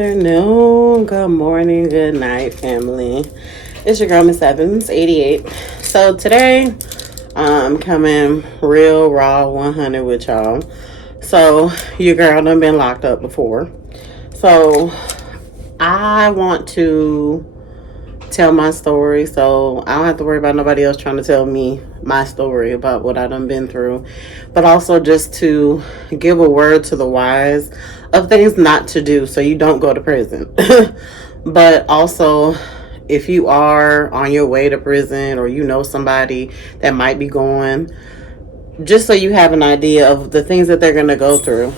afternoon, good morning, good night, family. It's your girl, Miss Evans, 88. So today, I'm coming real raw 100 with y'all. So your girl done been locked up before. So I want to tell my story so I don't have to worry about nobody else trying to tell me my story about what I done been through, but also just to give a word to the wise of things not to do so you don't go to prison. But also, if you are on your way to prison or you know somebody that might be going, just so you have an idea of the things that they're going to go through,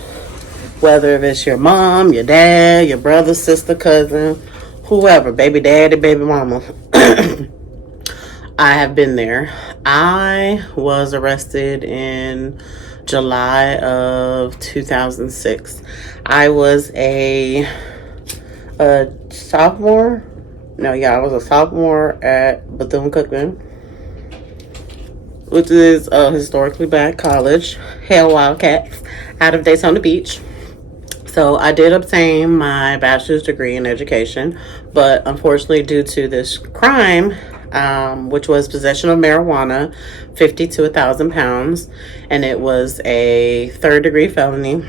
whether if it's your mom, your dad, your brother, sister, cousin, whoever, baby daddy, baby mama. I have been there. I was arrested in July of 2006. I was a sophomore. I was a sophomore at Bethune-Cookman, which is a historically black college. Hail Wildcats out of Daytona Beach. So I did obtain my bachelor's degree in education, but unfortunately due to this crime, which was possession of marijuana, 50 to 1,000 pounds, and it was a third-degree felony,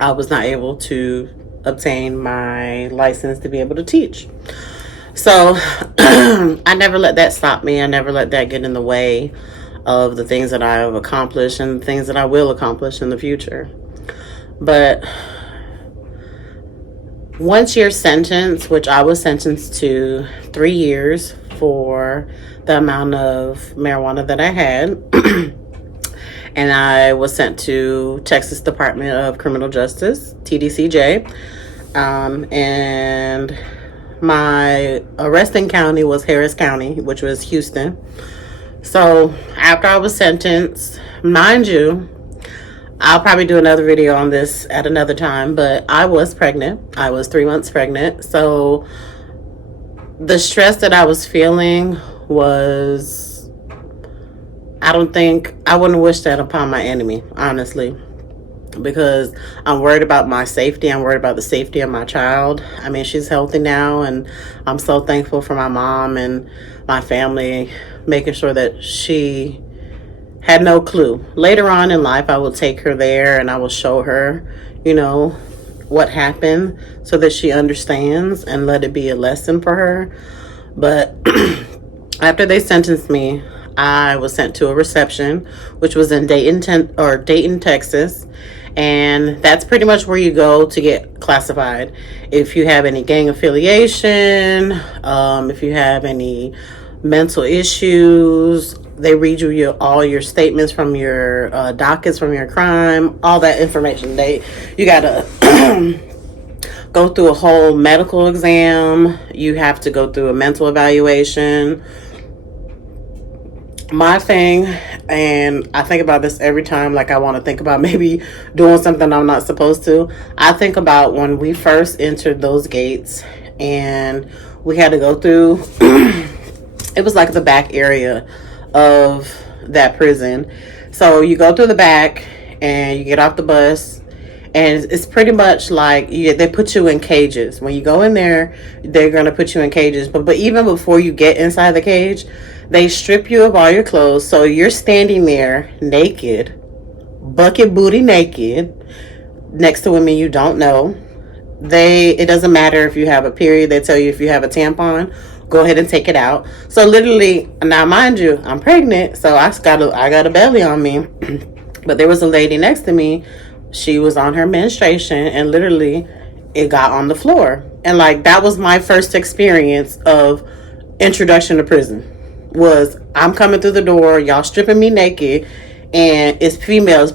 I was not able to obtain my license to be able to teach. So I never let that stop me. I never let that get in the way of the things that I have accomplished and the things that I will accomplish in the future. But once you're sentenced, which I was sentenced to 3 years for the amount of marijuana that I had, and I was sent to Texas Department of Criminal Justice, TDCJ, and my arresting county was Harris County, which was Houston. So after I was sentenced, mind you, I'll probably do another video on this at another time, but I was pregnant. I was 3 months pregnant. So the stress that I was feeling was, I wouldn't wish that upon my enemy, honestly, because I'm worried about my safety. I'm worried about the safety of my child. I mean, she's healthy now, and I'm so thankful for my mom and my family making sure that she had no clue. Later on in life, I will take her there and I will show her, what happened so that she understands and let it be a lesson for her. But after they sentenced me, I was sent to a reception, which was in Dayton, Texas. And that's pretty much where you go to get classified. If you have any gang affiliation, if you have any mental issues, they read you all your statements from your dockets from your crime, all that information. You gotta go through a whole medical exam. You have to go through a mental evaluation. My thing, and I think about this every time, like I want to think about maybe doing something I'm not supposed to. I think about when we first entered those gates and we had to go through, it was like the back area of that prison. So you go through the back and you get off the bus, and it's pretty much like they put you in cages. When you go in there, they're going to put you in cages. But even before you get inside the cage, they strip you of all your clothes. So you're standing there naked, bucket booty naked, next to women you don't know. It doesn't matter if you have a period. They tell you if you have a tampon, go ahead and take it out. So literally, now mind you, I'm pregnant, so I got a belly on me. But there was a lady next to me. She was on her menstruation, and literally it got on the floor. And that was my first experience of introduction to prison. Was I'm coming through the door, y'all stripping me naked, and it's females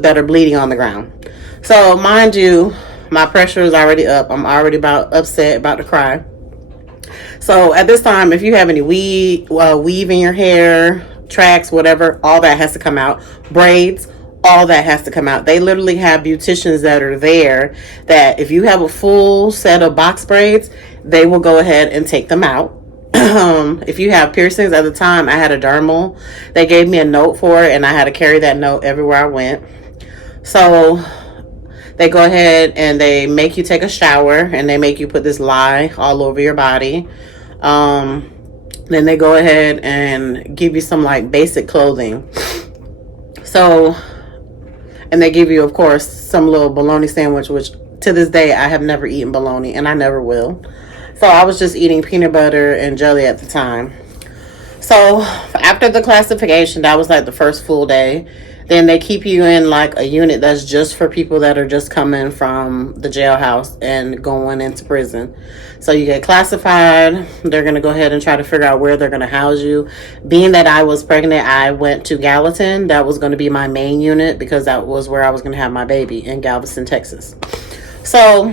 that are bleeding on the ground. So mind you, my pressure is already up. I'm already upset, about to cry. So at this time, if you have any weave in your hair, tracks, whatever, all that has to come out. Braids, all that has to come out. They literally have beauticians that are there that if you have a full set of box braids, they will go ahead and take them out. If you have piercings, at the time I had a dermal. They gave me a note for it, and I had to carry that note everywhere I went. So They go ahead and they make you take a shower, and they make you put this lye all over your body. Then they go ahead and give you some like basic clothing. So, and they give you, of course, some little bologna sandwich, which to this day I have never eaten bologna, and I never will. So I was just eating peanut butter and jelly at the time. So after the classification, that was like the first full day. Then they keep you in like a unit that's just for people that are just coming from the jailhouse and going into prison. So you get classified. They're going to go ahead and try to figure out where they're going to house you. Being that I was pregnant, I went to Gallatin. That was going to be my main unit because that was where I was going to have my baby, in Galveston, Texas. So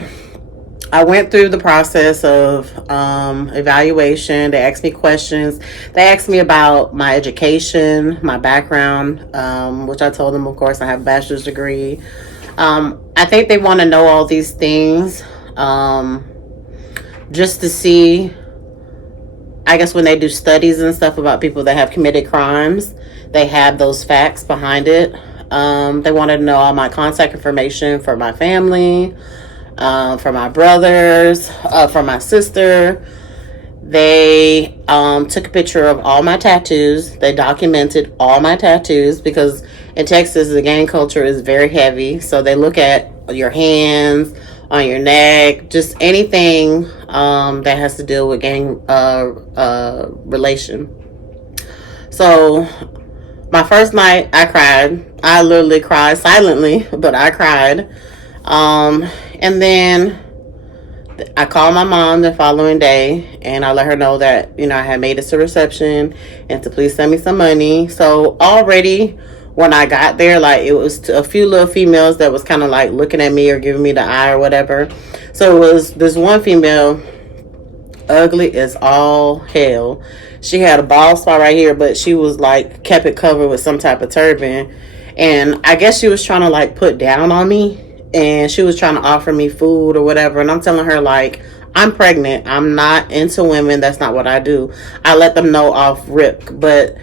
I went through the process of evaluation. They asked me questions. They asked me about my education, my background, which I told them, of course, I have a bachelor's degree. I think they want to know all these things just to see, I guess, when they do studies and stuff about people that have committed crimes, they have those facts behind it. They wanted to know all my contact information for my family, for my brothers, for my sister. They took a picture of all my tattoos. They documented all my tattoos because in Texas the gang culture is very heavy. So they look at your hands, on your neck, just anything that has to deal with gang relation. So my first night I cried. I literally cried silently, but I cried. And then I called my mom the following day and I let her know that, I had made it to reception and to please send me some money. So already when I got there, like, it was a few little females that was kind of like looking at me or giving me the eye or whatever. So it was this one female, ugly as all hell. She had a bald spot right here, but she was like, kept it covered with some type of turban. And I guess she was trying to like put down on me. And she was trying to offer me food or whatever. And I'm telling her, like, I'm pregnant. I'm not into women. That's not what I do. I let them know off rip. But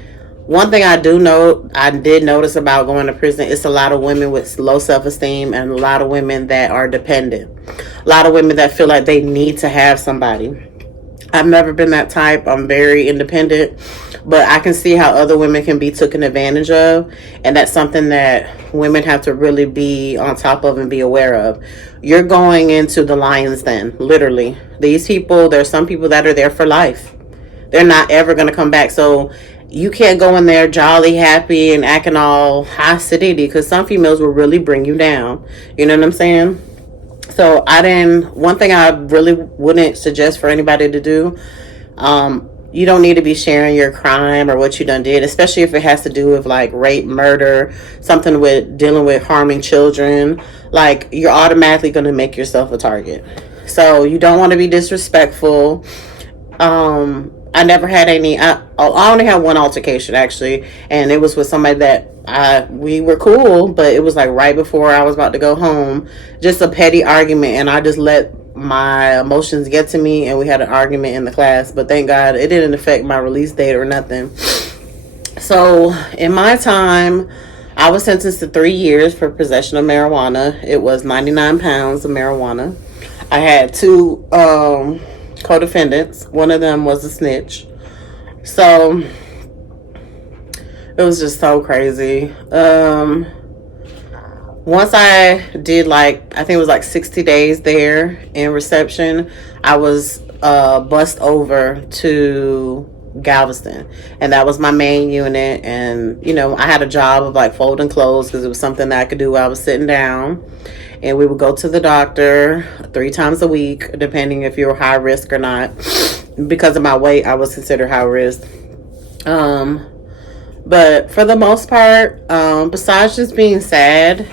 one thing I did notice about going to prison, it's a lot of women with low self-esteem and a lot of women that are dependent. A lot of women that feel like they need to have somebody. I've never been that type. I'm very independent, but I can see how other women can be taken advantage of, and that's something that women have to really be on top of and be aware of. You're going into the lion's den, literally. These people, there's some people that are there for life. They're not ever going to come back. So you can't go in there jolly, happy, and acting all high city, because some females will really bring you down. You know what I'm saying? So one thing I really wouldn't suggest for anybody to do, you don't need to be sharing your crime or what you done did, especially if it has to do with like rape, murder, something with dealing with harming children. Like, you're automatically going to make yourself a target. So you don't want to be disrespectful. I never had I only had one altercation actually, and it was with somebody that we were cool, but it was like right before I was about to go home, just a petty argument, and I just let my emotions get to me, and we had an argument in the class. But thank God it didn't affect my release date or nothing. So in my time, I was sentenced to 3 years for possession of marijuana. It was 99 pounds of marijuana. I had two co-defendants. One of them was a snitch. So it was just so crazy. Once I did, like, I think it was like 60 days there in reception, I was bussed over to Galveston, and that was my main unit. And I had a job of like folding clothes because it was something that I could do while I was sitting down. And we would go to the doctor 3 times a week, depending if you were high risk or not. Because of my weight, I was considered high risk. But for the most part, besides just being sad,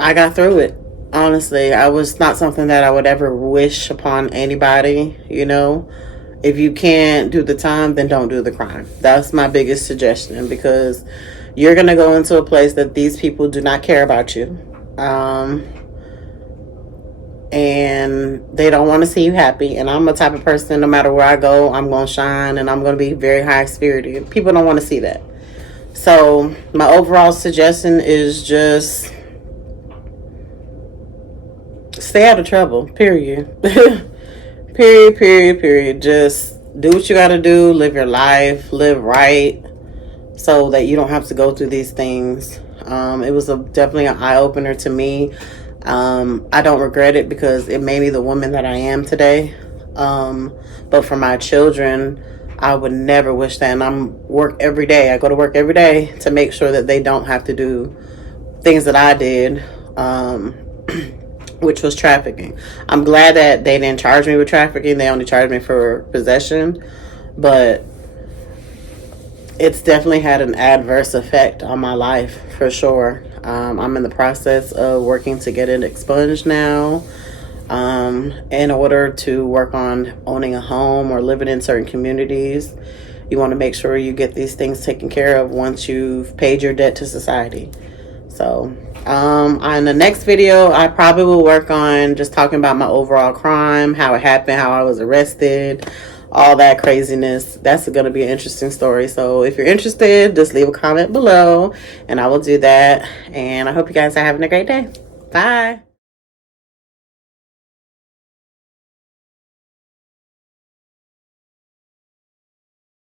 I got through it. Honestly, it was not something that I would ever wish upon anybody. If you can't do the time, then don't do the crime. That's my biggest suggestion, because you're going to go into a place that these people do not care about you. And they don't want to see you happy. And I'm a type of person, no matter where I go, I'm going to shine, and I'm going to be very high spirited. People don't want to see that. So my overall suggestion is just stay out of trouble, period. Period. Just do what you gotta do, live your life, live right, so that you don't have to go through these things. It was definitely an eye-opener to me. I don't regret it because it made me the woman that I am today. But for my children, I would never wish that. And I go to work every day to make sure that they don't have to do things that I did, which was trafficking. I'm glad that they didn't charge me with trafficking. They only charged me for possession. But it's definitely had an adverse effect on my life for sure. I'm in the process of working to get it expunged now, in order to work on owning a home or living in certain communities. You want to make sure you get these things taken care of once you've paid your debt to society. So on the next video, I probably will work on just talking about my overall crime, how it happened, how I was arrested, all that craziness. That's going to be an interesting story. So if you're interested, just leave a comment below and I will do that. And I hope you guys are having a great day. Bye.